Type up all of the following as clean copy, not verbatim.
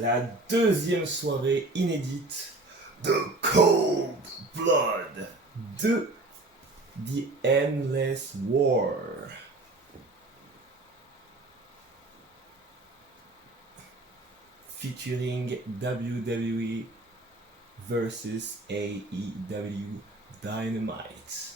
la deuxième soirée inédite de Cold Blood de The Endless War. Featuring WWE versus AEW Dynamite.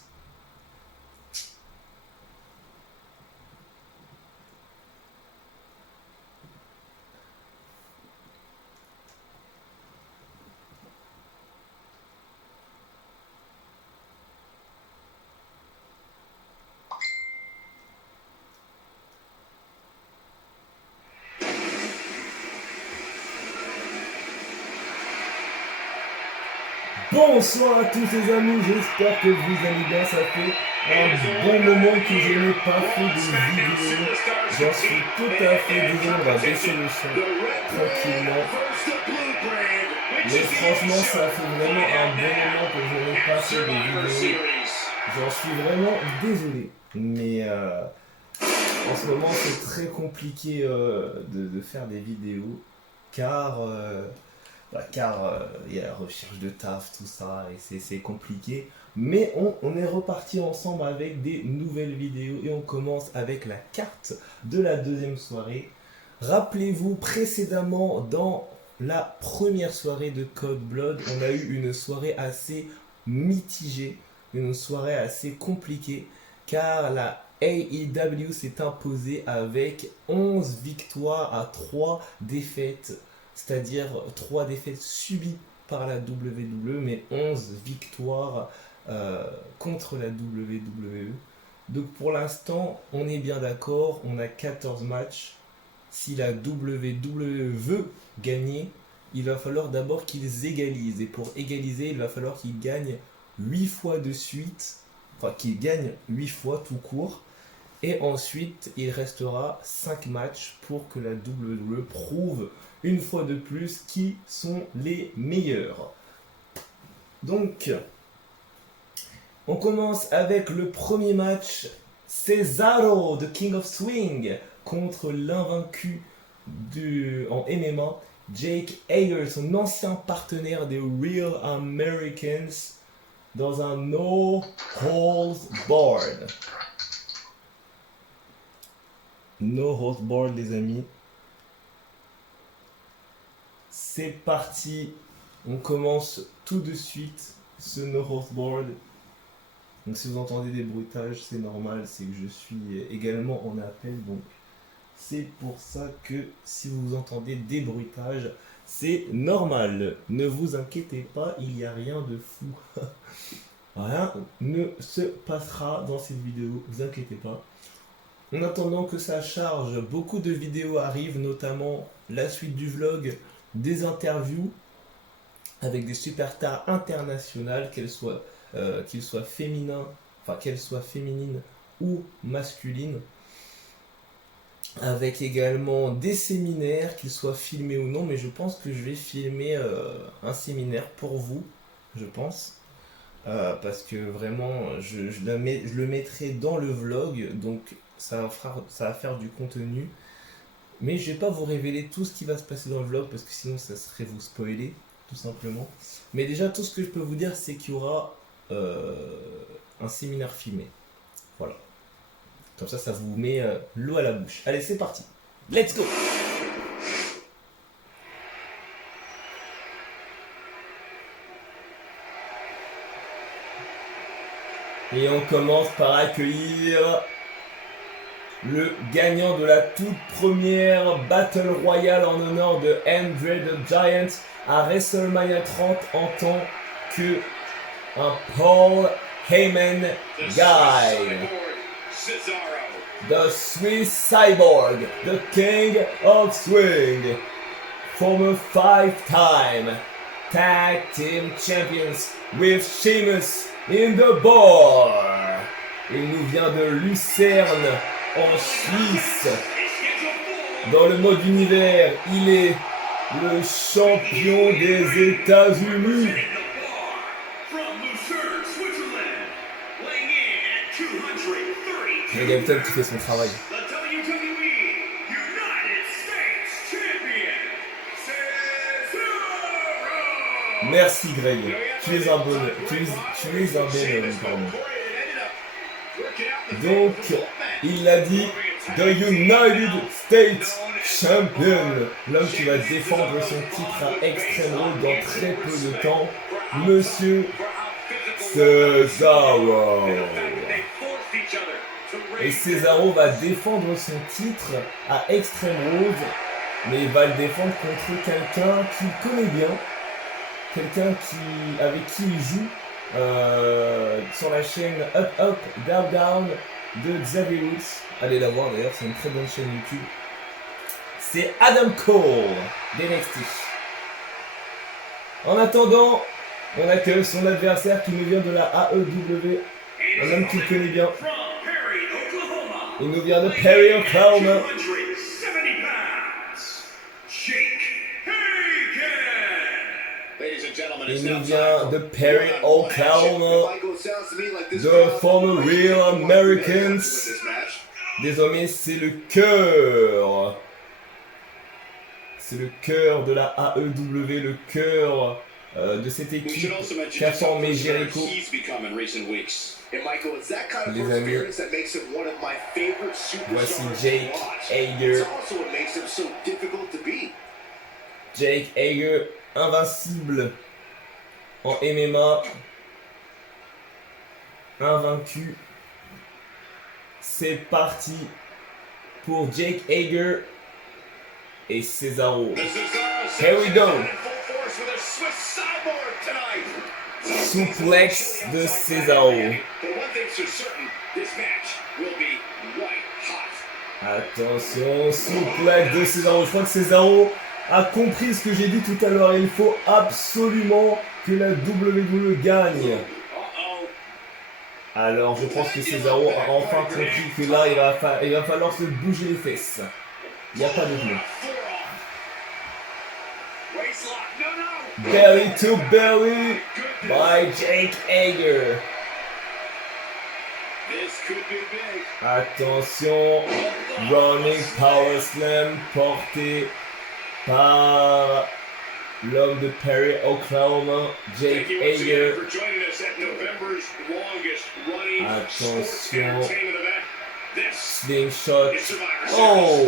Bonsoir à tous les amis, j'espère que vous allez bien, ça fait un bon moment que je n'ai pas fait de vidéo, j'en suis tout à fait désolé, on va baisser le son tranquillement, mais franchement ça fait vraiment un bon moment que je n'ai pas fait de vidéo, j'en suis vraiment désolé, mais en ce moment c'est très compliqué de faire des vidéos, car il y a la recherche de taf, tout ça, et c'est compliqué. Mais on est reparti ensemble avec des nouvelles vidéos et on commence avec la carte de la deuxième soirée. Rappelez-vous, précédemment, dans la première soirée de Cold Blood, on a eu une soirée assez mitigée, une soirée assez compliquée, car la AEW s'est imposée avec 11 victoires à 3 défaites. C'est-à-dire 3 défaites subies par la WWE, mais 11 victoires contre la WWE. Donc pour l'instant, on est bien d'accord, on a 14 matchs. Si la WWE veut gagner, il va falloir d'abord qu'ils égalisent. Et pour égaliser, il va falloir qu'ils gagnent 8 fois de suite, enfin qu'ils gagnent 8 fois tout court. Et ensuite, il restera 5 matchs pour que la WWE prouve une fois de plus qui sont les meilleurs. Donc, on commence avec le premier match. Cesaro, The King of Swing, contre l'invaincu en MMA, Jake Hager, son ancien partenaire des Real Americans, dans un No Holds Barred. No Holds Barred, les amis. C'est parti, on commence tout de suite ce No Holds Barred. Donc si vous entendez des bruitages, c'est normal, c'est que je suis également en appel, donc c'est pour ça que si vous entendez des bruitages, c'est normal. Ne vous inquiétez pas, il n'y a rien de fou. Rien ne se passera dans cette vidéo, ne vous inquiétez pas. En attendant que ça charge, beaucoup de vidéos arrivent, notamment la suite du vlog, des interviews avec des superstars internationales, qu'ils soient féminins, enfin qu'elles soient féminines ou masculines, avec également des séminaires, qu'ils soient filmés ou non, mais je pense que je vais filmer un séminaire pour vous, je pense, parce que vraiment je le mettrai dans le vlog, donc ça va faire du contenu. Mais je vais pas vous révéler tout ce qui va se passer dans le vlog parce que sinon ça serait vous spoiler, tout simplement. Mais déjà tout ce que je peux vous dire c'est qu'il y aura un séminaire filmé. Voilà. Comme ça vous met l'eau à la bouche. Allez, c'est parti. Let's go! Et on commence par accueillir le gagnant de la toute première Battle Royale en honneur de Andre the Giant à WrestleMania 30 en tant que un Paul Heyman guy. The Swiss Cyborg, the King of Swing, former 5-time Tag Team Champions with Sheamus in the bar. Il nous vient de Lucerne, en Suisse. Dans le mode univers, il est le champion des États-Unis. Il y a Gapton qui fait son travail. Merci Greg. Tu es un bon. Tu es un bel homme, pardon. Donc, il l'a dit, The United States Champion, l'homme qui va défendre son titre à Extreme Rules dans très peu de temps, Monsieur Cesaro. Et Cesaro va défendre son titre à Extreme Rules, mais il va le défendre contre quelqu'un qu'il connaît bien, quelqu'un avec qui il joue sur la chaîne Up Up Down Down de Xavier Woods. Allez la voir d'ailleurs, c'est une très bonne chaîne YouTube. C'est Adam Cole d'NXT. En attendant, on accueille son adversaire qui nous vient de la AEW, un homme qu'il connaît bien. Il nous vient de Perry, Oklahoma. Il nous vient de Perry, Oklahoma, The former Real Americans. Désormais, c'est le cœur. C'est le cœur de la AEW, le cœur de cette équipe qui a formé Jericho. Les amis, voici Jake Hager. Jake Hager, invincible en MMA, invaincu. C'est parti pour Jake Hager et Cesaro. Here we go. Suplex de Cesaro. Attention, suplex de Cesaro. Je crois que Cesaro a compris ce que j'ai dit tout à l'heure. Il faut absolument que la WWE gagne. Alors je pense que Cesaro a enfin compris que là il va falloir se bouger les fesses. Il n'y a pas de mots. Belly to belly by Jake Hager. Attention, running power slam porté par l'homme de Perry, Oklahoma, Jake Hager. Attention, slingshot. Oh,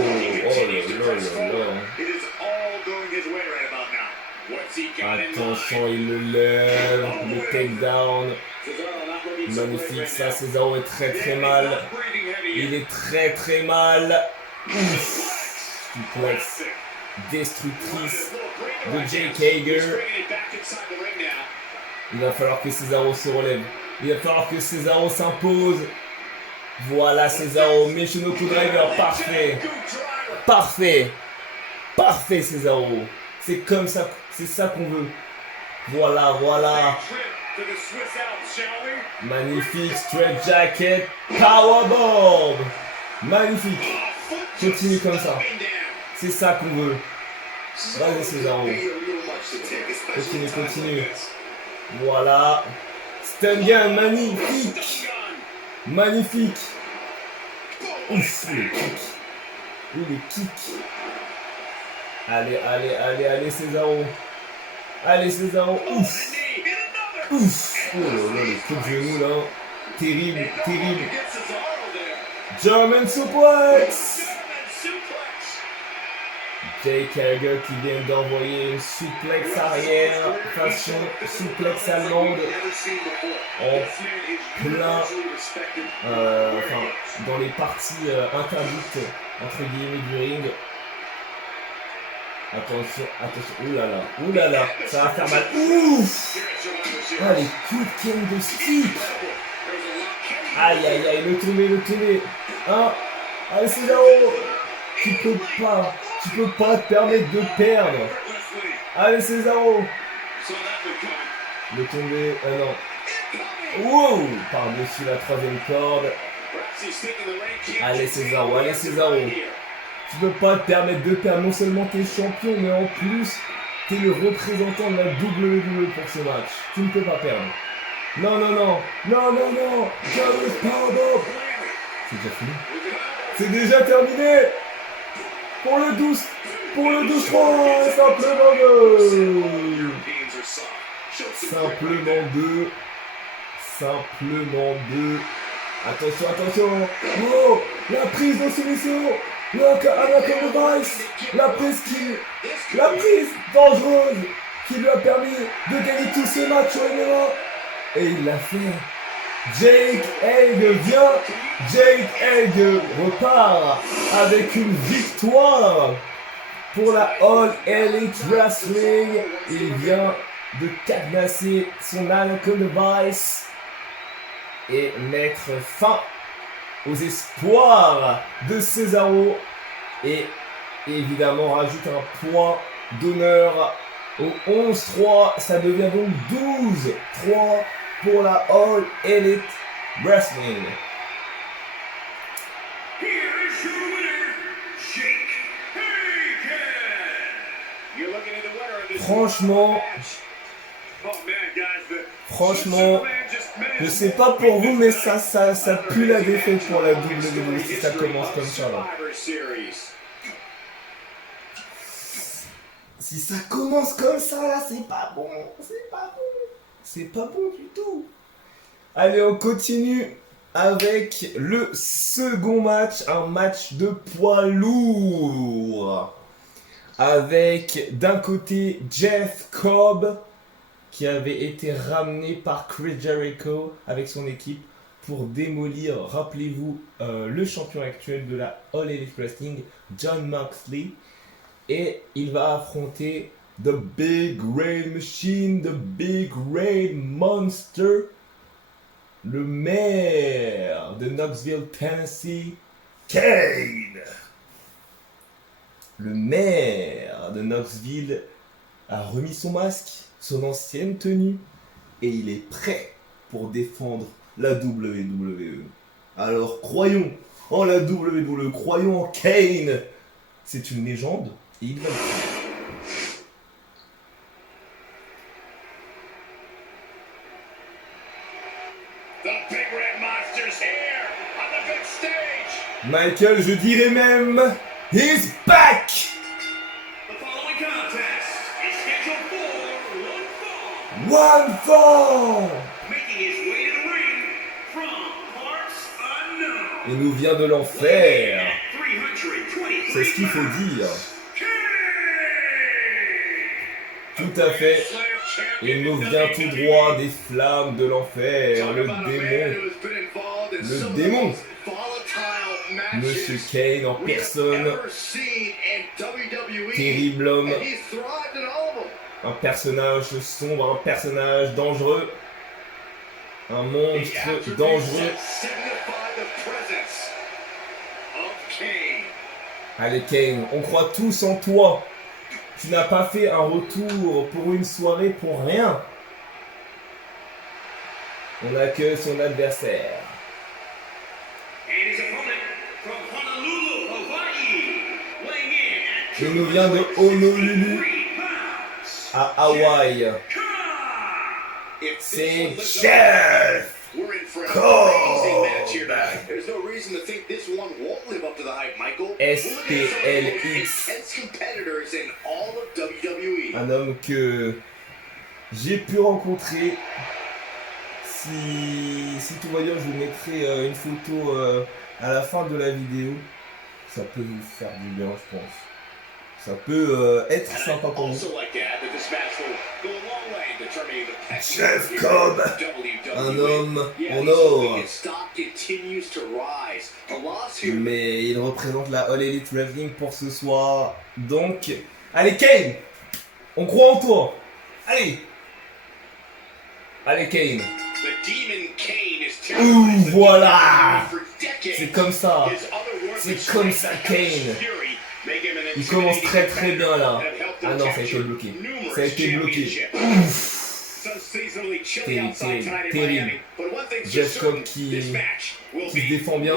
là. Attention, il le lève, le takedown. Magnifique, ça, Cesaro est très mal. Il est très mal. Ouf, suplex destructrice de Jake Hager. Il va falloir que Cesaro se relève. Il va falloir que Cesaro s'impose. Voilà Cesaro, Michinoku Driver, parfait Cesaro. C'est comme ça, c'est ça qu'on veut. Voilà. Magnifique, straight jacket, powerbomb. Magnifique. Continue comme ça. C'est ça qu'on veut. Vas-y Cesaro. Continue. Voilà. Stun gun, magnifique. Ouf, le kick. Allez Cesaro. Ouf. Oh là, le coup de genou là. Terrible. German suplex. Jake Hager qui vient d'envoyer une suplex arrière, façon suplex allemande, en plein, dans les parties interdites, entre guillemets, du ring. Attention, oulala, ça va faire mal. Ouf! Ah, les coups de ken de stick! Aïe, le tourner. Hein? Allez, Cesaro! Tu peux pas te permettre de perdre. Allez, Cesaro! Le tomber, non. Wow! Par-dessus la troisième corde. Allez, Cesaro. Tu peux pas te permettre de perdre. Non seulement t'es champion, mais en plus, t'es le représentant de la WWE pour ce match. Tu ne peux pas perdre. Non. Jarvis Powerbomb. C'est déjà fini. C'est déjà terminé. Pour le 12-3, simplement. Simplement 2. Simplement 2. Attention, attention. Oh, la prise de soumission. La prise dangereuse qui lui a permis de gagner tous ses matchs au MMA. Et il l'a fait. Jake Hager vient. Jake Hager repart avec une victoire pour la All Elite Wrestling. Il vient de cadenasser son Anaconda Vice et mettre fin aux espoirs de Cesaro et évidemment rajoute un point d'honneur au 11-3. Ça devient donc 12-3 pour la All Elite Wrestling. Franchement, je sais pas pour vous, mais ça pue la défaite pour la WWE si ça commence comme ça là. Si ça commence comme ça là, c'est pas bon, c'est pas bon du tout. Allez, on continue avec le second match, un match de poids lourd. Avec d'un côté Jeff Cobb qui avait été ramené par Chris Jericho avec son équipe pour démolir, rappelez-vous, le champion actuel de la All Elite Wrestling, Jon Moxley. Et il va affronter The Big Red Machine, The Big Red Monster, le maire de Knoxville, Tennessee, Kane. Le maire de Knoxville a remis son masque, son ancienne tenue, et il est prêt pour défendre la WWE. Alors croyons en la WWE, croyons en Kane. C'est une légende et il va le faire. Michael, je dirais même, he's back! One fall! Il nous vient de l'enfer. C'est ce qu'il faut dire. Tout à fait. Il nous vient tout droit des flammes de l'enfer. Le démon. Monsieur Kane en personne. Terrible homme. Un personnage sombre, un personnage dangereux. Un monstre dangereux. Allez Kane, on croit tous en toi. Tu n'as pas fait un retour pour une soirée pour rien. On accueille son adversaire. Il nous vient de Honolulu à Hawaï. C'est Jeff Cobb. SPLX. Un homme que j'ai pu rencontrer. Si tout va bien, je vous mettrai une photo à la fin de la vidéo. Ça peut vous faire du bien, je pense. Ça peut être sympa pour vous. Jeff Cobb, un homme en or. Mais il représente la All Elite Wrestling pour ce soir. Donc, allez Kane, on croit en toi. Allez Kane. Ouh, voilà. C'est comme ça. C'est comme ça Kane. Il commence très très bien là. Ah non, ça a été bloqué. Ça a été bloqué. Ouf. Terrible. Jeff Cobb qui se défend bien.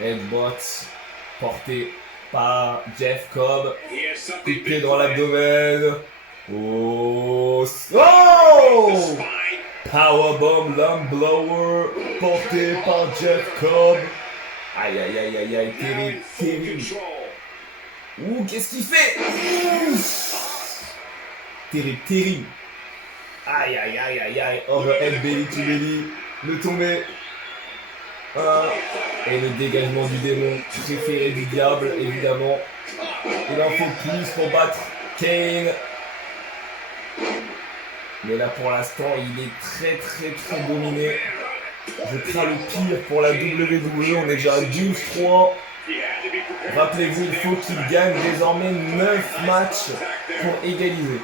Headbutt porté par Jeff Cobb. Coup de pied dans l'abdomen. Oh! Powerbomb Lamb Blower porté par Jeff Cobb. Aïe aïe aïe aïe aïe, terrible. Ouh, qu'est-ce qu'il fait? Terrible, terrible. Aïe, aïe, aïe, aïe, aïe. Overhead belly to belly. Le tombé. Et le dégagement du démon. Préféré du diable, évidemment. Il en faut plus pour battre Kane. Mais là, pour l'instant, il est très, très, très dominé. Je crains le pire pour la WWE. On est déjà à 12-3. Rappelez-vous, il faut qu'il gagne désormais 9 matchs pour égaliser.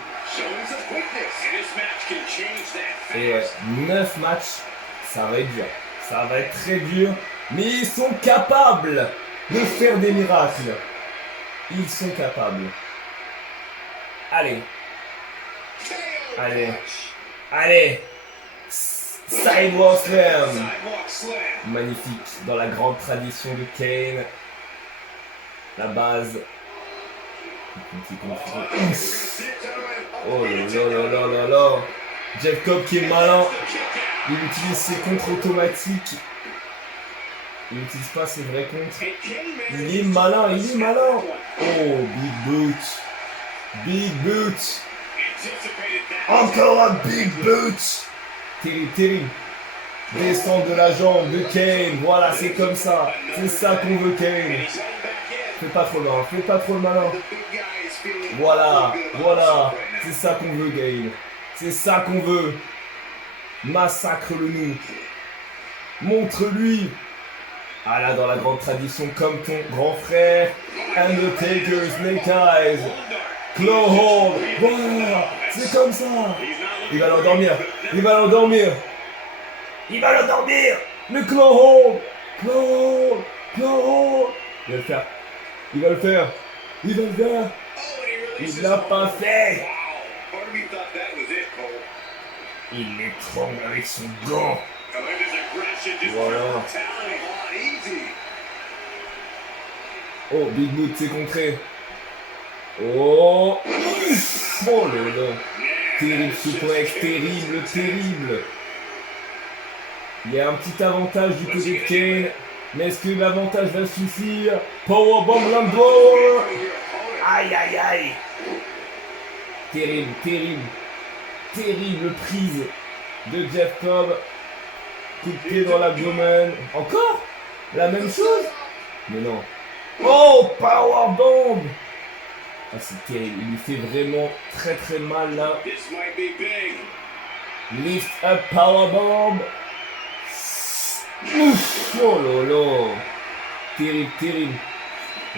Et ouais, 9 matchs, ça va être dur. Ça va être très dur. Mais ils sont capables de faire des miracles. Ils sont capables. Allez. Allez. Allez. Sidewalk Slam. Magnifique. Dans la grande tradition de Kane. La base. Oh là là là là là. Jeff Cobb qui est malin. Il utilise ses contres automatiques. Il n'utilise pas ses vrais contres. Il est malin, il est malin. Oh, big boot. Big boot. Encore un big boot. Terrible, terrible. Descente de la jambe de Kane. Voilà, c'est comme ça. C'est ça qu'on veut, Kane. Fais pas trop loin, fais pas trop le malin. Voilà, voilà. C'est ça qu'on veut, Kane. C'est ça qu'on veut. Massacre-le nous. Montre-lui. Ah là, dans la grande tradition, comme ton grand frère. Undertaker, Snake Eyes. Clawhold. Voilà. C'est comme ça. Il va l'endormir. Il va l'endormir. Il va l'endormir. Le Clawhold. Clawhold. Clawhold. Il va le faire. Il va le faire. Il va le faire. Il l'a pas fait. Il l'étrangle avec son gant. Voilà. Oh, Big Boot, c'est contré. Oh. Oh là là. Terrible suplex, terrible, terrible. Il y a un petit avantage du côté de Kane. Mais est-ce que l'avantage va suffire? Powerbomb Lambo. Aïe, aïe, aïe. Terrible, terrible. Terrible prise de Jeff Cobb. Coup de pied dans l'abdomen. Encore? La même chose? Mais non. Oh, powerbomb. Ah, c'est terrible. Il lui fait vraiment très très mal là. Lift up powerbomb. Ouf. Oh là là. Terrible, terrible.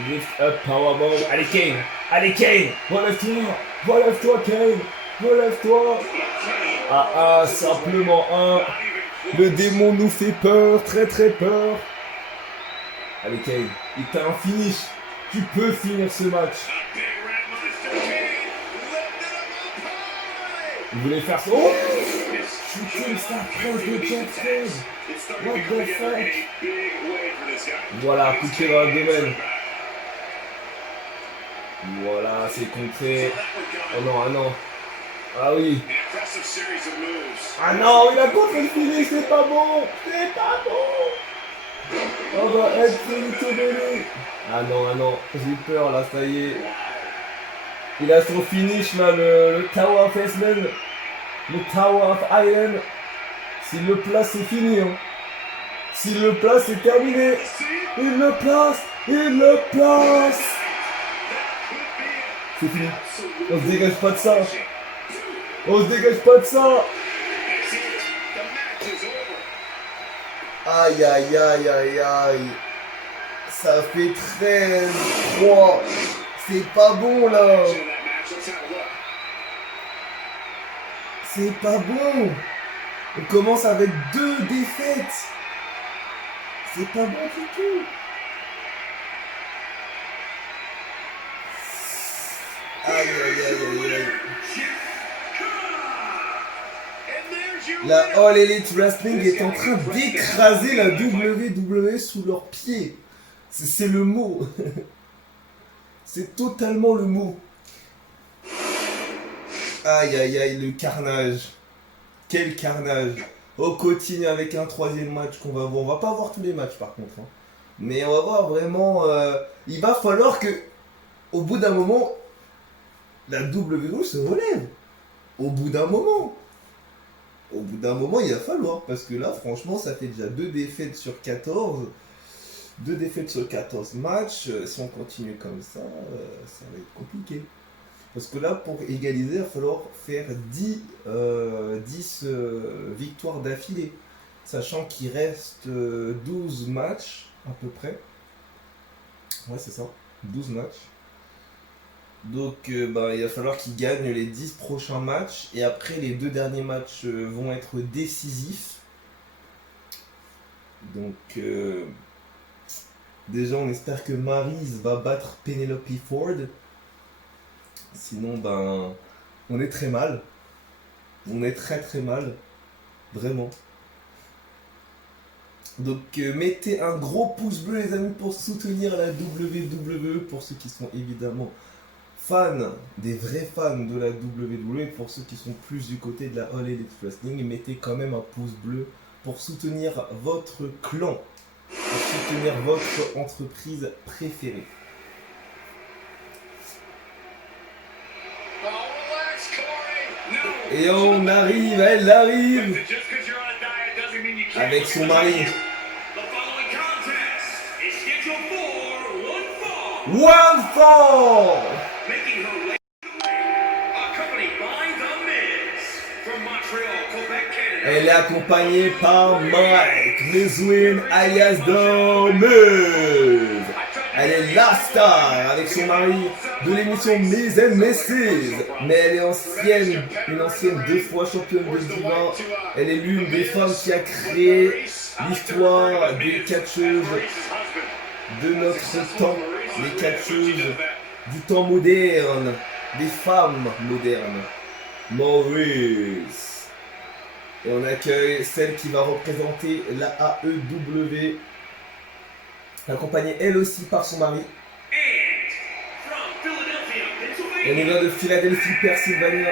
Lift up powerbomb. Allez Kane. Allez Kane. Relève-toi. Relève-toi Kane. Relève-toi. Ah, simplement un. Le démon nous fait peur, très très peur. Allez Kane, il t'a un finish. Tu peux finir ce match. Vous voulez faire ça? Oh, shooting star press de Jeff Cobb. What the fuck? Voilà, coup de pied dans l'abdomen. Voilà, c'est contré. Oh non, ah non. Ah oui. Ah non, il a contre le finish, c'est pas bon. C'est pas bon. On va être félicité. Ah non, j'ai peur là, ça y est. Il a son finish là, le Tower of Iceland. Le Tower of Iron. S'il le place, c'est fini. Hein. S'il le place, c'est terminé. Il le place. Il le place. C'est fini. On se dégage pas de ça. On se dégage pas de ça. Aïe, aïe, aïe, aïe, aïe. Ça fait 13-3. C'est pas bon, là. C'est pas bon. On commence avec 2 défaites. C'est pas bon du tout. Aïe, aïe, aïe, aïe, aïe. La All Elite Wrestling est en train d'écraser la WWE sous leurs pieds. C'est le mot. C'est totalement le mot. Aïe, aïe, aïe, le carnage. Quel carnage. On continue avec un 3e match qu'on va voir. On va pas voir tous les matchs par contre. Hein. Mais on va voir vraiment... il va falloir que, au bout d'un moment, la WWE se relève. au bout d'un moment, il va falloir, parce que là, franchement, ça fait déjà 2 défaites sur 14. 2 défaites sur 14 matchs. Si on continue comme ça va être compliqué. Parce que là, pour égaliser, il va falloir faire 10 victoires d'affilée. Sachant qu'il reste 12 matchs, à peu près. Ouais, c'est ça. 12 matchs. Donc, il va falloir qu'il gagne les 10 prochains matchs. Et après, les 2 derniers matchs vont être décisifs. Donc, déjà, on espère que Maryse va battre Penelope Ford. Sinon, on est très mal. On est très très mal. Vraiment. Donc, mettez un gros pouce bleu, les amis, pour soutenir la WWE. Pour ceux qui sont évidemment fans, des vrais fans de la WWE. Pour ceux qui sont plus du côté de la All Elite Wrestling, mettez quand même un pouce bleu pour soutenir votre clan. Pour soutenir votre entreprise préférée. Et on arrive, elle arrive avec son mari. One Fall. Elle est accompagnée par Mike Meswin alias The Miz. Elle est la star avec son mari de l'émission Miz and Mrs. Mais elle est une ancienne 2 fois championne de Diva. Elle est l'une des femmes qui a créé l'histoire des catcheuses de notre temps. Les catcheuses du temps moderne, des femmes modernes. Maurice. Et on accueille celle qui va représenter la AEW, accompagnée elle aussi par son mari. Et elle vient de Philadelphie, Pennsylvanie.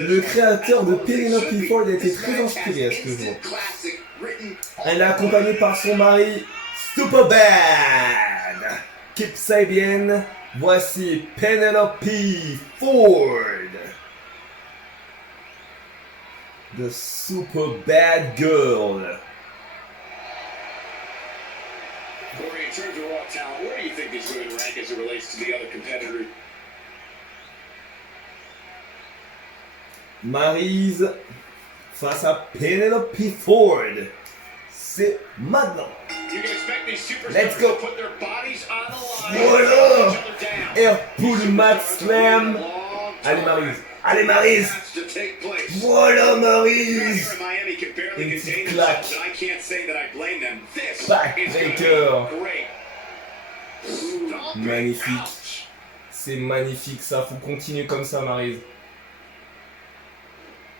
Le créateur de Penelope Ford a été très inspiré à ce que je vois. Elle est accompagnée par son mari, Superbad. Kip Sabian, voici Penelope Ford. The Super Bad Girl. Corey, in terms of raw talent, where do you think these women rank as it relates to the other competitors? Maryse face à Penelope Ford. C'est maintenant. Let's go. Voilà. Air pull mat slam. Allez Maryse. Allez Maryse. Voilà Maryse. Une petite claque. Backbreaker. Magnifique. C'est magnifique ça. Faut continuer comme ça Maryse.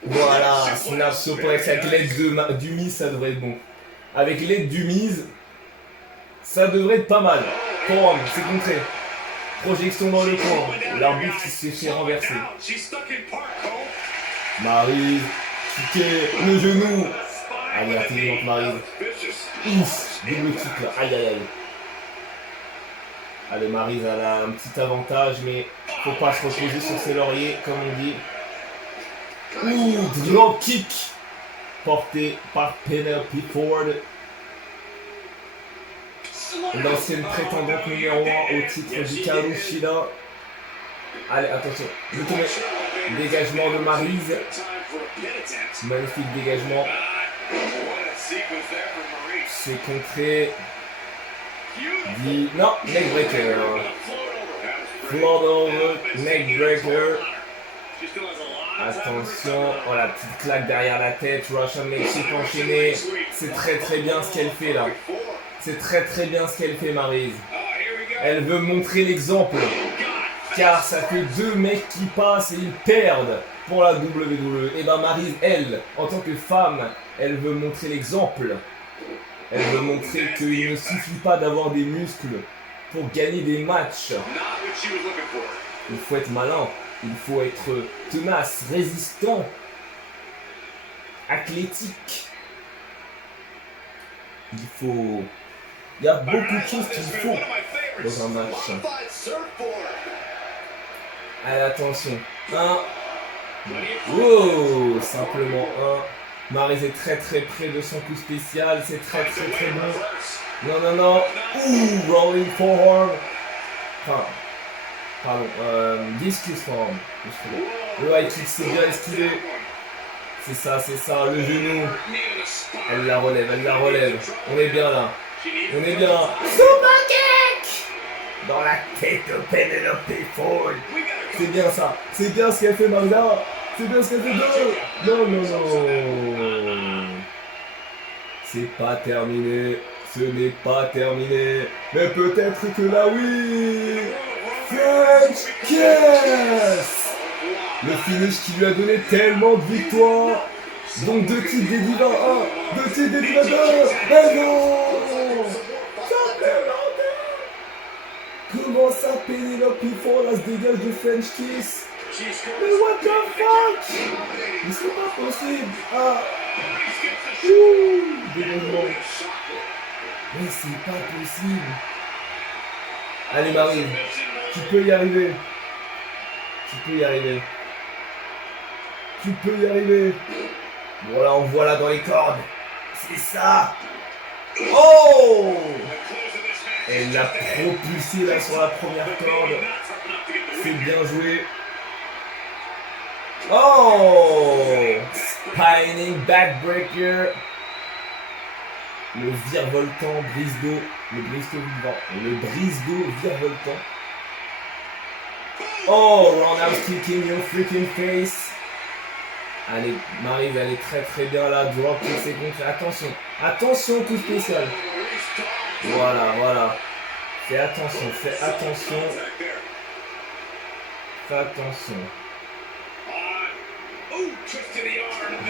Voilà. Snap suplex avec l'aide du Miz, ça devrait être bon. Avec l'aide du Miz, ça devrait être pas mal. Boom, c'est contré. Projection dans le coin. L'arbitre qui s'est fait renverser. Maryse, kické, le genou. Allez, intelligente Maryse. Ouf, double kick là. Aïe aïe aïe. Allez, Maryse, elle a un petit avantage, mais faut pas se reposer sur ses lauriers, comme on dit. Ouh, drop kick. Porté par Penelope Ford. L'ancienne prétendante numéro 1 au titre du Karushida. Allez, attention. Dégagement de Maryse. Magnifique dégagement. C'est contré. Non, neckbreaker. Flood over, neckbreaker. Attention, oh la petite claque derrière la tête, Russian Mexique enchaîné. C'est très très bien ce qu'elle fait là. C'est très très bien ce qu'elle fait Maryse. Elle veut montrer l'exemple. Car ça fait 2 mecs qui passent et ils perdent pour la WWE. Et ben Maryse, elle, en tant que femme, elle veut montrer l'exemple. Elle veut montrer qu'il ne suffit pas d'avoir des muscles pour gagner des matchs. Il faut être malin. Il faut être tenace, résistant, athlétique. Il faut Il y a beaucoup de choses qu'il faut dans un match. Allez, attention. 1. Wow, simplement 1. Maryse est très très près de son coup spécial. C'est très très très bon. Non, non, non. Ouh, rolling forward. Enfin, pardon. Discus forward. Le high kick, c'est bien esquivé. C'est ça, le genou. Elle la relève, elle la relève. On est bien là. On est bien là. Super kick dans la tête de Penelope Ford. C'est bien ça. C'est bien ce qu'elle fait, Marisa. C'est bien ce qu'elle fait. Non, non, non. C'est pas terminé. Ce n'est pas terminé. Mais peut-être que là, oui. French Kiss. Le finish qui lui a donné tellement de victoires. Donc 2 titres des Divas 1, 2 titres des Divas 2, et non. Comment ça, Penelope Ford, là, se dégage de French Kiss? Mais what the fuck? Mais c'est pas possible. Ah. Ouh, dégagement. Mais c'est pas possible. Allez, Marie, tu peux y arriver. Tu peux y arriver. Tu peux y arriver. Voilà, on voit là dans les cordes. C'est ça. Oh! Elle l'a propulsé là sur la première corde. C'est bien joué. Oh! Spinning backbreaker. Le virevoltant brise-dos. Le brise-dos vivant. Le brise-dos virevoltant. Oh! Roundhouse kicking your freaking face. Allez, Maryse, elle est très très bien là. Drop kick, c'est contre. Attention. Attention, coup spécial. Voilà, voilà. Fais attention, fais attention. Fais attention.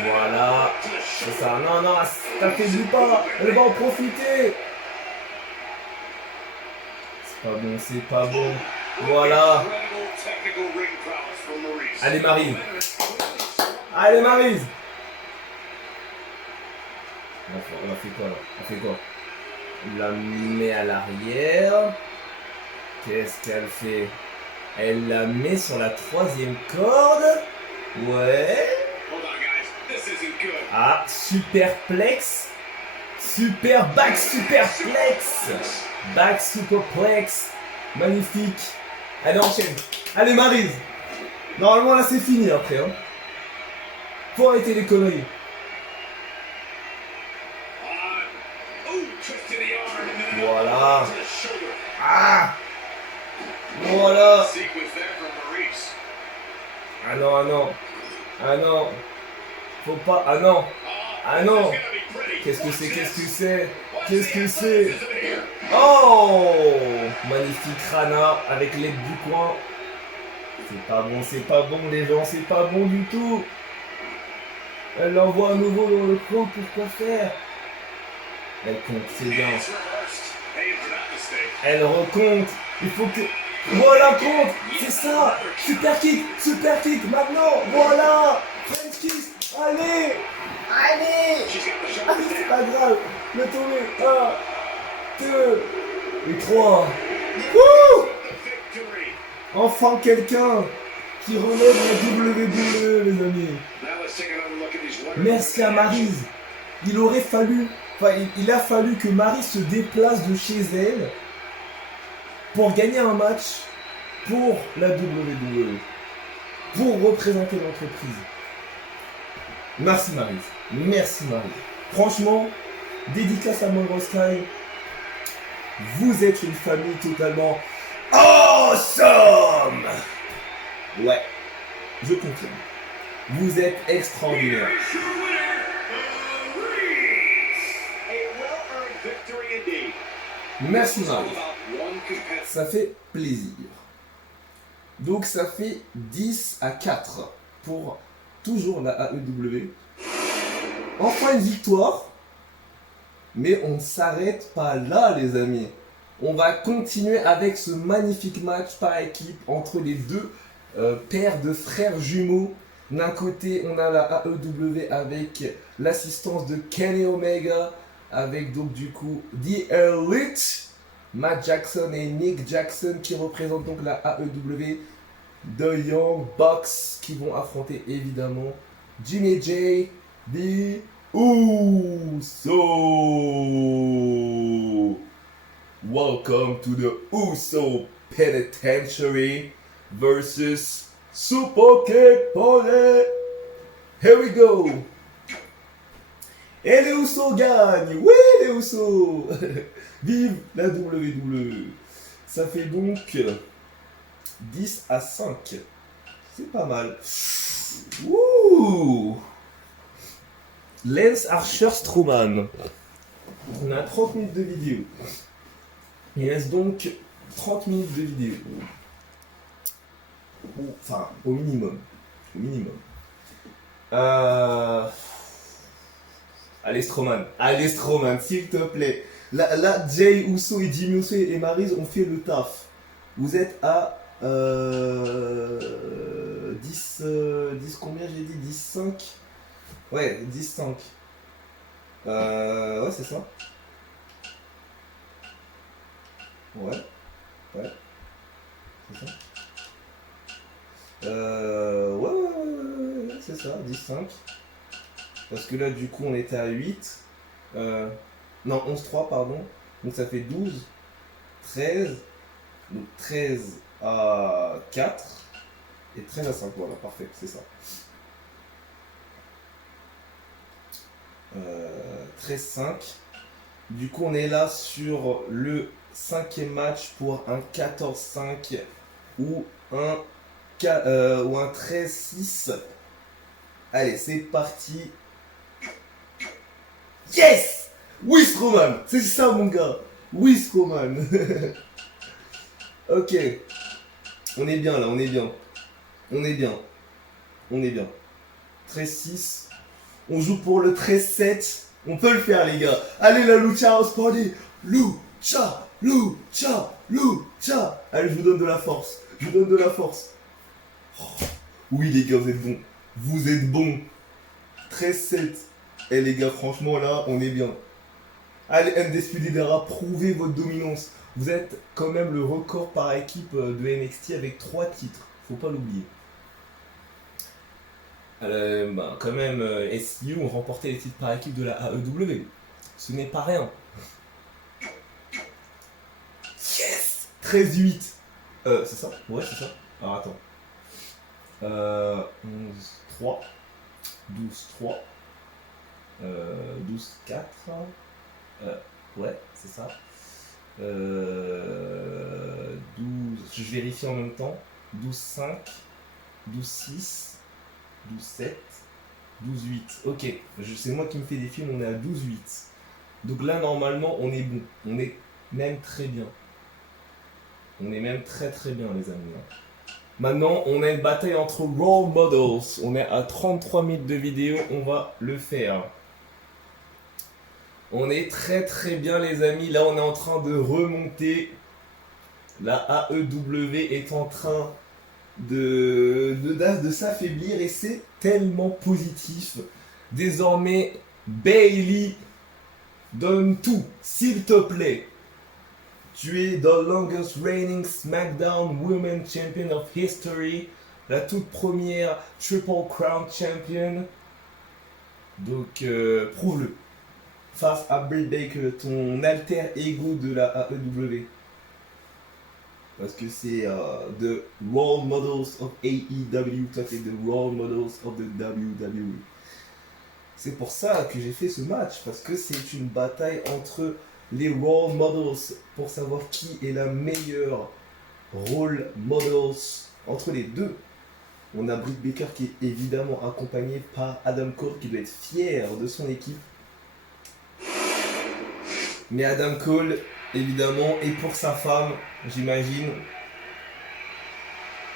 Voilà. C'est ça. Non, non, t'affaiblis pas. Elle va en profiter. C'est pas bon, c'est pas bon. Voilà. Allez, Maryse. Allez, Maryse. On a fait quoi là? On fait quoi? On la met à l'arrière. Qu'est-ce qu'elle fait? Elle la met sur la 3e corde. Ouais. Ah, superplex. Super back superplex. Back superplex. Magnifique. Allez, enchaîne. Allez, Maryse. Normalement, là, c'est fini après. Hein. Faut arrêter les conneries. Voilà. Ah. Voilà. Ah non, ah non. Ah non. Faut pas. Ah non. Ah non. Qu'est-ce que c'est? Qu'est-ce que c'est? Qu'est-ce que c'est? Oh. Magnifique Rana avec l'aide du coin. C'est pas bon les gens, c'est pas bon du tout. Elle l'envoie à nouveau dans le coin, pourquoi faire? Elle compte, c'est bien. Elle recompte. Il faut que... Voilà, compte. C'est ça. Super kick, maintenant. Voilà. French kiss. Allez. Allez. Allez, c'est pas grave. Le tourner. 1, 2 et 3. Wouh. Enfin quelqu'un qui relève la WWE, les amis. Merci à Maryse. Il a fallu que Maryse se déplace de chez elle pour gagner un match pour la WWE, pour représenter l'entreprise. Merci Maryse. Merci Maryse. Franchement, dédicace à Monroe Sky. Vous êtes une famille totalement awesome. Ouais, je confirme. Vous êtes extraordinaire. Merci Marie. Ça fait plaisir. Donc ça fait 10-4 pour toujours la AEW. Enfin une victoire. Mais on ne s'arrête pas là les amis. On va continuer avec ce magnifique match par équipe entre les deux paires de frères jumeaux. D'un côté, on a la AEW avec l'assistance de Kenny Omega. avec donc du coup The Elite, Matt Jackson et Nick Jackson qui représentent donc la AEW, The Young Bucks qui vont affronter évidemment Jimmy J, The Uso. Welcome to the Uso Penitentiary versus Super Kick Party. Here we go. Et les Usos gagnent. Oui, les Usos. Vive la WWE. Ça fait donc 10-5. C'est pas mal. Ouh. Lance Archer Strowman. On a 30 minutes de vidéo. Il reste donc 30 minutes de vidéo. Enfin, au minimum. Au minimum. Allez Strowman, s'il te plaît. Là, Jay Uso et Jimmy Uso et Maryse ont fait le taf. Vous êtes à 10 combien j'ai dit 10-5. Ouais, 10-5. Ouais, c'est ça. Ouais. C'est ça. Ouais, c'est ça, 10-5. Parce que là, du coup, on était à 8. Non, 11-3, pardon. Donc ça fait 12, 13. Donc 13 à 4. Et 13 à 5. Voilà, parfait, c'est ça. 13-5. Du coup, on est là sur le 5e match pour un 14-5 ou un 13-6. Allez, c'est parti. Yes! Oui, Strowman! C'est ça, mon gars! Oui, Strowman! Ok. On est bien, là, on est bien. 13-6. On joue pour le 13-7. On peut le faire, les gars. Allez, la Lucha House Party! Lucha! Allez, je vous donne de la force. Oh. Oui, les gars, vous êtes bons. 13-7. Eh les gars, franchement là, on est bien. Allez, Undisputed Era, prouvez votre dominance. Vous êtes quand même le record par équipe de NXT avec 3 titres. Faut pas l'oublier. Quand même, SCU ont remporté les titres par équipe de la AEW. Ce n'est pas rien. Yes! 13-8. C'est ça? Ouais, c'est ça. Alors attends. 11-3. 12-3. 12-4. Ouais, c'est ça. 12. Je vérifie en même temps. 12-5. 12-6. 12-7. 12-8. Ok, c'est moi qui me fais des films, on est à 12-8. Donc là, normalement, on est bon. On est même très bien. On est même très très bien, les amis. Maintenant, on a une bataille entre Role Models. On est à 33 minutes de vidéo, on va le faire. On est très très bien, les amis. Là, on est en train de remonter. La AEW est en train de s'affaiblir et c'est tellement positif. Désormais, Bayley, donne tout, s'il te plaît. Tu es the longest reigning SmackDown Women's Champion of History, la toute première Triple Crown Champion. Donc, prouve-le. Face à Britt Baker, ton alter ego de la AEW. Parce que c'est the role models of AEW, toi t'es the role models of the WWE. C'est pour ça que j'ai fait ce match, parce que c'est une bataille entre les role models pour savoir qui est la meilleure role models entre les deux. On a Britt Baker qui est évidemment accompagné par Adam Cole qui doit être fier de son équipe. Mais Adam Cole, évidemment, et pour sa femme, j'imagine.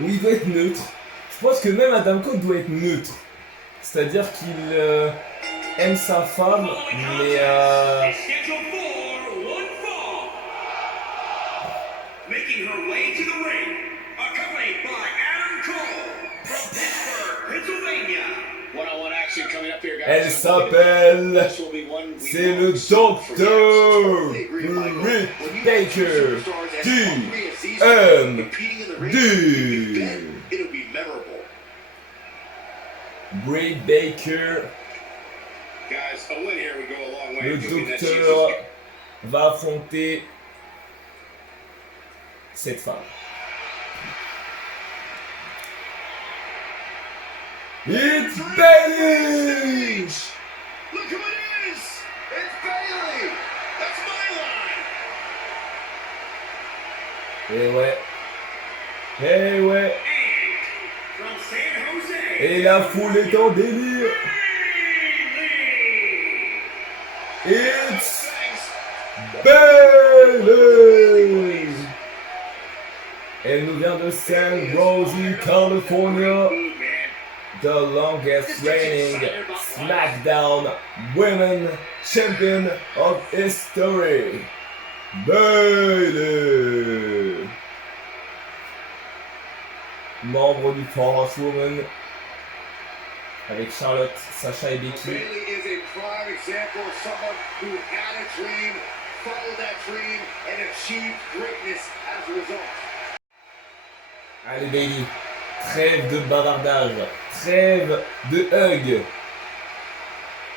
Oui, il doit être neutre. Je pense que même Adam Cole doit être neutre. C'est-à-dire qu'il aime sa femme, mais Making her way to the ring, accompanied by Adam Cole from Pittsburgh, Pennsylvania. One-on-one action coming up here, guys. Elle s'appelle... This will be one we C'est won't le soon forget. docteur Totally agree, Michael. Britt When you Baker. have two superstars as Du hungry as these M. two competing in the ring, Du. then it'll be memorable. Britt Baker, Guys, a win here would go a long way. le in proving that docteur Jesus- va affronter cette femme. It's Bailey! Look who it is! It's Bailey! That's my line! Et ouais. Et ouais. From San Jose, Et la foule est en délire. It's Bailey! Elle nous vient de San Jose, California. The longest reigning SmackDown Women Champion of history. Bailey! Membre du Four Horsewomen avec Charlotte, Sacha et Becky. Bailey is a prime example of someone who had a dream, followed that dream, and achieved greatness as a result. Allez Bailey, trêve de bavardage, trêve de hug.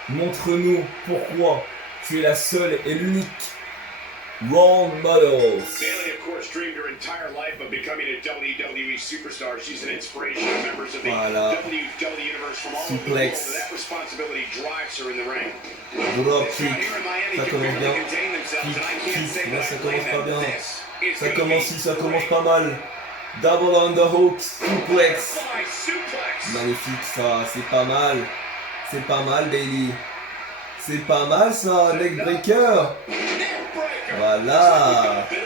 Montre-nous pourquoi tu es la seule et l'unique role model. Bailey, of course, dreamed her entire life of becoming a WWE superstar. She's an inspiration to members of the Voilà. WWE universe from all over the world. Suplex. So that responsibility drives her in the ring. Drop Now, kick, here in Miami, ça can commence barely bien. contain themselves, and I can't Kick, say là that ça I blame commence pas them. bien. This is Ça gonna commence be si, ça commence great. pas mal. Double underhook, suplex. Butterfly suplex. Magnifique ça, c'est pas mal. C'est pas mal Bailey. C'est pas mal ça, leg breaker. Neckbreaker. Voilà. Bit of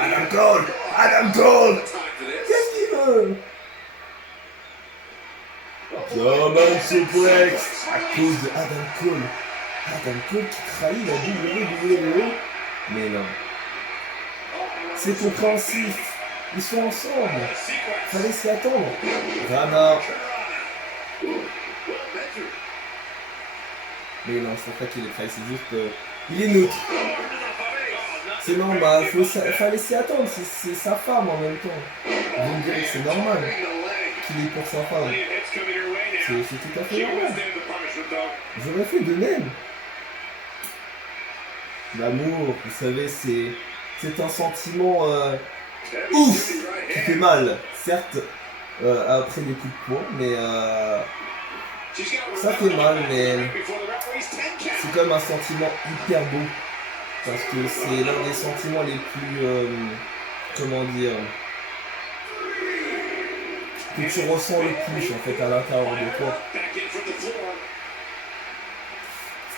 an argument Adam here. Cole, Adam Cole. Time for this. Qu'est-ce qu'il veut? German suplex à cause de Adam Cole. Adam Cole qui trahit la WWE. Mais non. C'est compréhensif. Ils sont ensemble. Sequence. Fallait s'y attendre. Rana. Mais non, c'est pas qu'il est trahi, c'est juste. Il est neutre. C'est normal, fallait s'y attendre, c'est sa femme en même temps. Vous me direz que c'est normal qu'il est pour sa femme. C'est tout à fait normal. J'aurais fait de même. L'amour, vous savez, c'est un sentiment ouf qui fait mal, certes, après des coups de poing, mais ça fait mal, mais c'est quand même un sentiment hyper beau. Parce que c'est l'un des sentiments les plus, comment dire, que tu ressens le plus en fait à l'intérieur de toi.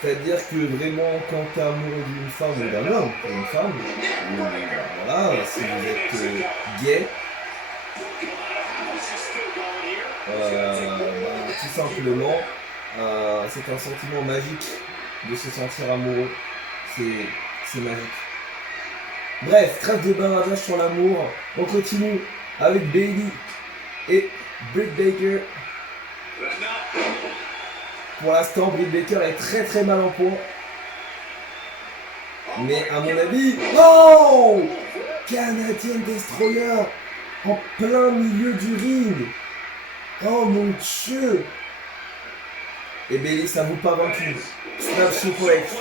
C'est-à-dire que vraiment quand tu es amoureux d'une femme ou d'un homme, une femme, voilà, si vous êtes gay, tout simplement, c'est un sentiment magique de se sentir amoureux. C'est magique. Bref, trêve de bavardage sur l'amour. On continue avec Bailey et Britt Baker. Pour l'instant, Britt Baker est très mal en point. Mais à mon avis... Oh, Canadian Destroyer en plein milieu du ring. Oh mon Dieu. Et Bailey, ça vous pas vaincu. Snap suplex.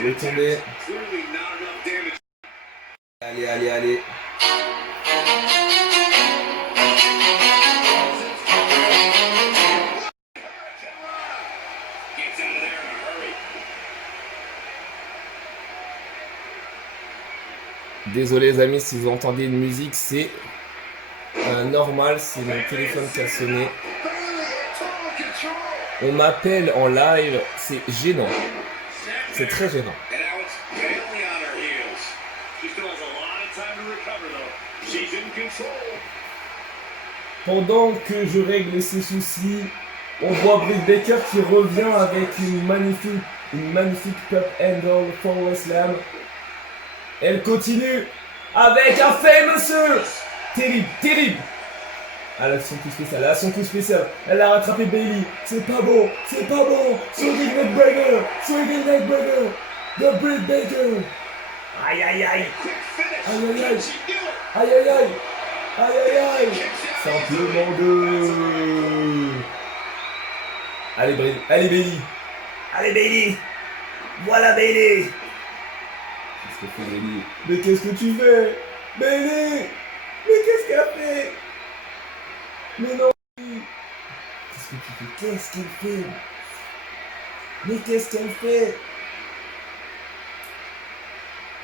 Il est tombé. Allez. Désolé les amis si vous entendez une musique, c'est normal, c'est mon téléphone qui a sonné. On m'appelle en live, c'est gênant. C'est très gênant. Pendant que je règle ces soucis, on voit Britt Baker qui revient avec une magnifique cup handle forward slam. Elle continue avec un famous. Terrible. Elle a son coup spécial, elle a son coup spécial. Elle a rattrapé Bailey. C'est pas bon, c'est pas bon. Swinging neckbreaker, swinging neckbreaker. The Britt Baker. Aïe aïe aïe. Aïe aïe aïe. Aïe aïe aïe. Aïe aïe aïe. Simplement deux. Allez Bailey, allez Bailey. Allez Bailey. Voilà Bailey. Qu'est-ce que fait Bailey? Mais qu'est-ce que tu fais? Bailey. Mais qu'est-ce qu'elle a fait? Mais non. Qu'est-ce que tu fais? Qu'est-ce qu'elle fait? Mais qu'est-ce qu'elle fait?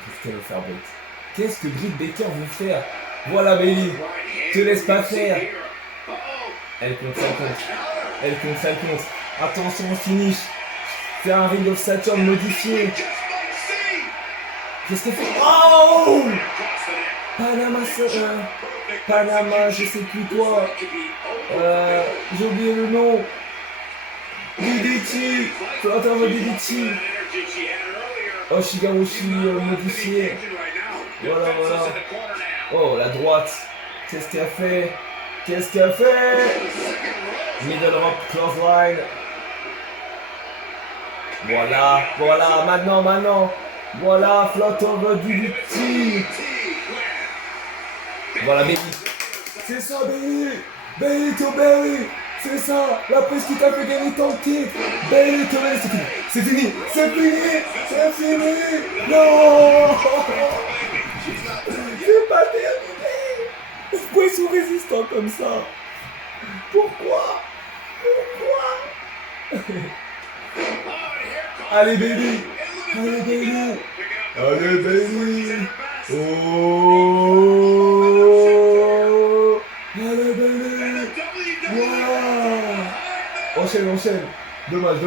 Qu'est-ce qu'elle veut faire, Britt? Qu'est-ce que Britt Baker veut faire? Voilà Bailey. Te laisse pas faire. Elle compte, elle compte. Elle compte, elle compte. Attention au finish. C'est un Ring of Saturn modifié. Qu'est-ce qu'elle fait? Oh! Panama, je sais plus quoi. J'ai oublié le nom. DDT. Flotter DDT. Oshigarushi modifié. Voilà, voilà. Oh, la droite. Qu'est-ce qu'elle fait? Qu'est-ce qu'elle fait? Middle rope, clothesline. Voilà, voilà, maintenant. Voilà, float over DDT. Voilà, Bailey. C'est ça, Bailey. Bailey to Bailey. C'est ça, la prise qui t'a fait gagner ton titre. Bailey to Bailey, c'est fini. C'est fini. C'est fini. C'est fini. Non. C'est pas terminé. Pourquoi ils sont résistants comme ça? Pourquoi? Allez, Bailey. Allez, Bailey. Allez, Bailey. Oh. Allez, Bailey. Wow. Enchaîne. Dommage.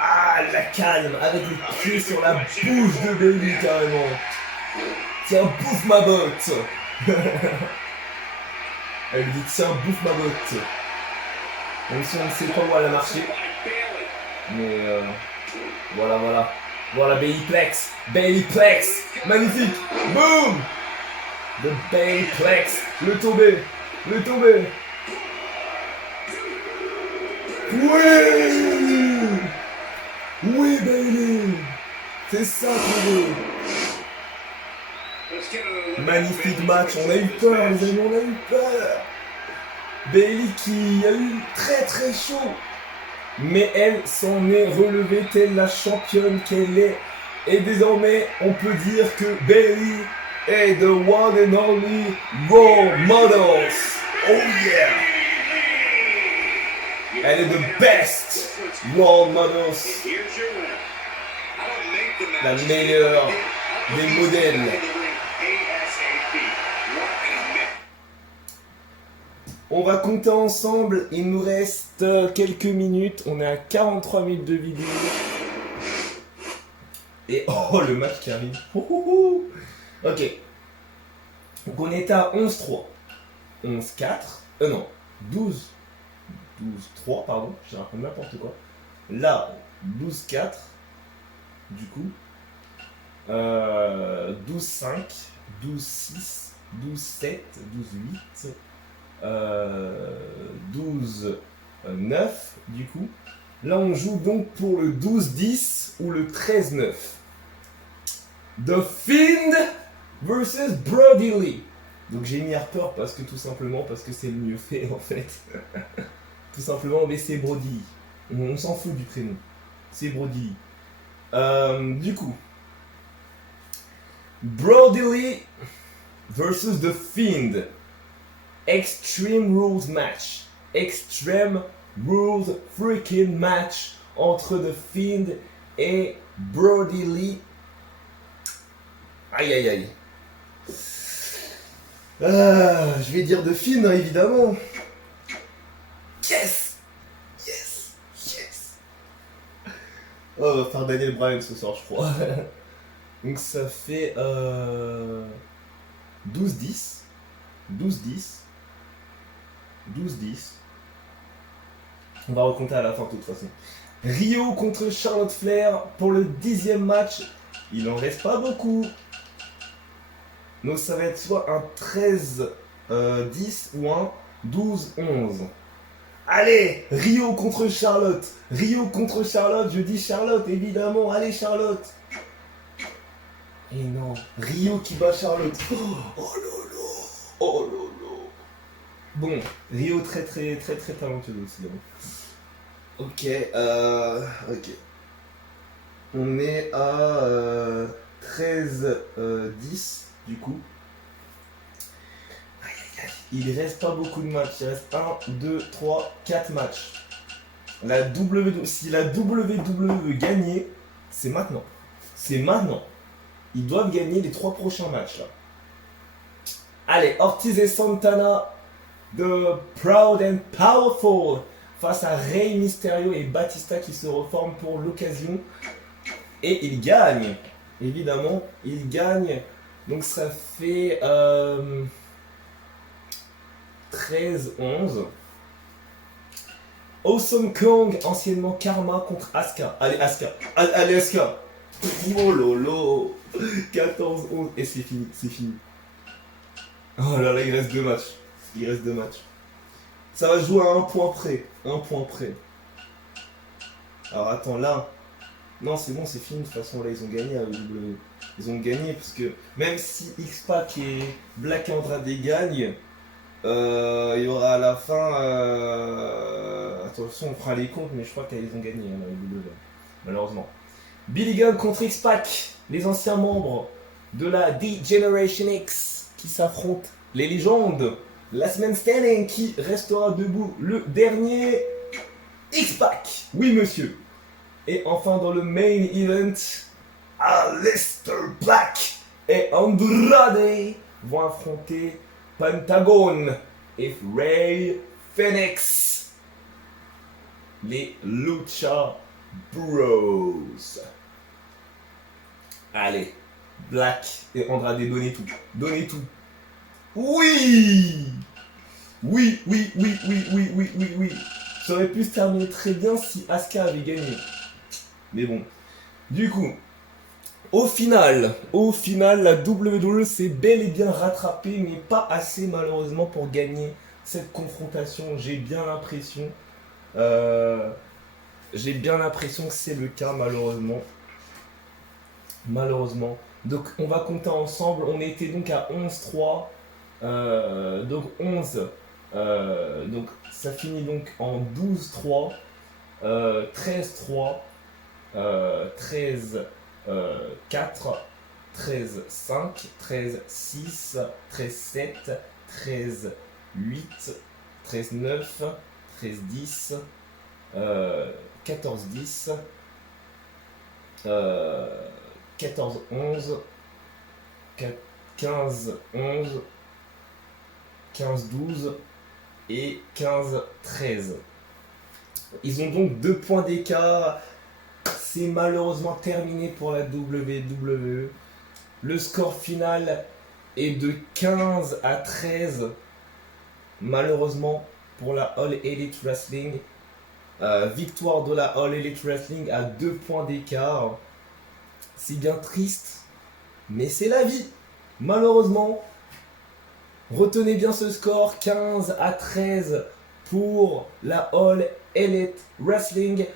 Ah, la calme, avec le pied sur la bouche de Bailey, carrément. Tiens, bouffe ma botte. Elle lui dit, tiens, bouffe ma botte. Même si on ne sait pas où elle a marché. Mais voilà. Voilà, Baileyplex. Magnifique. Boom. The Baileyplex. Le tombé. Oui, Bailey. C'est ça qu'on veut. Magnifique match. On a eu peur, les amis. Bailey qui a eu très très chaud. Mais elle s'en est relevée telle la championne qu'elle est. Et désormais, on peut dire que Bailey est the one and only role model. Oh yeah! Elle est the best role model. La meilleure des modèles. On va compter ensemble, il nous reste quelques minutes, on est à 43 minutes de vidéo. Et oh, le match qui arrive. Ok. Donc on est à 11-3. 11-4. Non. 12-3, pardon. Je raconte n'importe quoi. Là, 12-4. Du coup. 12-5. 12-6. 12-7. 12-8. 12-9 du coup. Là on joue donc pour le 12-10 ou le 13-9. The Fiend versus Brody Lee. Donc j'ai mis Harper parce que c'est le mieux fait en fait. Tout simplement, mais c'est Brody. On s'en fout du prénom. C'est Brody. Du coup, Brody Lee versus The Fiend. Extreme Rules match. Extreme Rules freaking match entre The Fiend et Brody Lee. Aïe. Je vais dire The Fiend, hein, évidemment. Yes. Oh, on va faire Daniel Bryan ce soir, je crois. Donc ça fait 12-10. 12-10. On va recompter à la fin de toute façon. Rio contre Charlotte Flair pour le 10e match. Il en reste pas beaucoup. Donc ça va être soit un 13-10 ou un 12-11. Allez, Rio contre Charlotte. Rio contre Charlotte, je dis Charlotte, évidemment. Allez, Charlotte. Et non, Rio qui bat Charlotte. Oh lolo. Oh lolo. Bon, Rio très talentueux aussi. Ok, ok. On est à 13-10 du coup. Il reste pas beaucoup de matchs. Il reste 1, 2, 3, 4 matchs. Si la WWE veut gagner, c'est maintenant. C'est maintenant. Ils doivent gagner les 3 prochains matchs là. Allez, Ortiz et Santana de Proud and Powerful face à Rey Mysterio et Batista qui se reforment pour l'occasion. Et ils gagnent. Évidemment, ils gagnent. Donc ça fait 13-11. Awesome Kong, anciennement Karma contre Asuka. Allez, Asuka. Allez, Asuka. Oh lolo. 14-11. Et c'est fini, c'est fini. Oh là là, il reste 2 matchs. Il reste 2 matchs. Ça va jouer à 1 point près. 1 point près. Alors attends, là. Non, c'est bon, c'est fini. De toute façon, là, ils ont gagné à WWE. Ils ont gagné parce que même si X-Pac et Black Andrade gagnent, il y aura à la fin. Attention, on fera les comptes, mais je crois qu'ils ont gagné, hein, WWE, malheureusement. Billy Gunn contre X-Pac, les anciens membres de la D-Generation X qui s'affrontent. Les légendes, Last Man Standing qui restera debout, le dernier X-Pac. Oui, monsieur. Et enfin, dans le main event, Aleister Black et Andrade vont affronter Pentagon et Rey Fenix. Les Lucha Bros. Allez, Black et Andrade, donnez tout. Donnez tout. Oui. Oui. Ça aurait pu se terminer très bien si Asuka avait gagné. Mais bon. Du coup, au final, la WWE s'est bel et bien rattrapée, mais pas assez malheureusement pour gagner cette confrontation. J'ai bien l'impression que c'est le cas malheureusement. Donc on va compter ensemble. On était donc à 11-3. Donc 11. Donc ça finit donc en 12-3. 13-3. 13-4. 13-5. 13-6. 13-7. 13-8. 13-9. 13-10. 14-10. 14-11. 15-11. 15-12 et 15-13. Ils ont donc 2 points d'écart. C'est malheureusement terminé pour la WWE. Le score final est de 15-13. Malheureusement pour la All Elite Wrestling. Victoire de la All Elite Wrestling à 2 points d'écart. C'est bien triste, mais c'est la vie. Malheureusement, retenez bien ce score, 15-13 pour la All Elite Wrestling.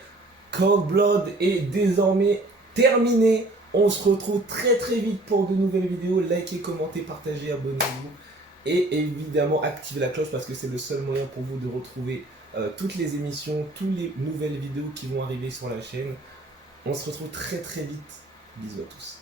Cold Blood est désormais terminé. On se retrouve très vite pour de nouvelles vidéos. Likez, commentez, partagez, abonnez-vous. Et évidemment, activez la cloche parce que c'est le seul moyen pour vous de retrouver toutes les émissions, toutes les nouvelles vidéos qui vont arriver sur la chaîne. On se retrouve très vite. Bisous à tous.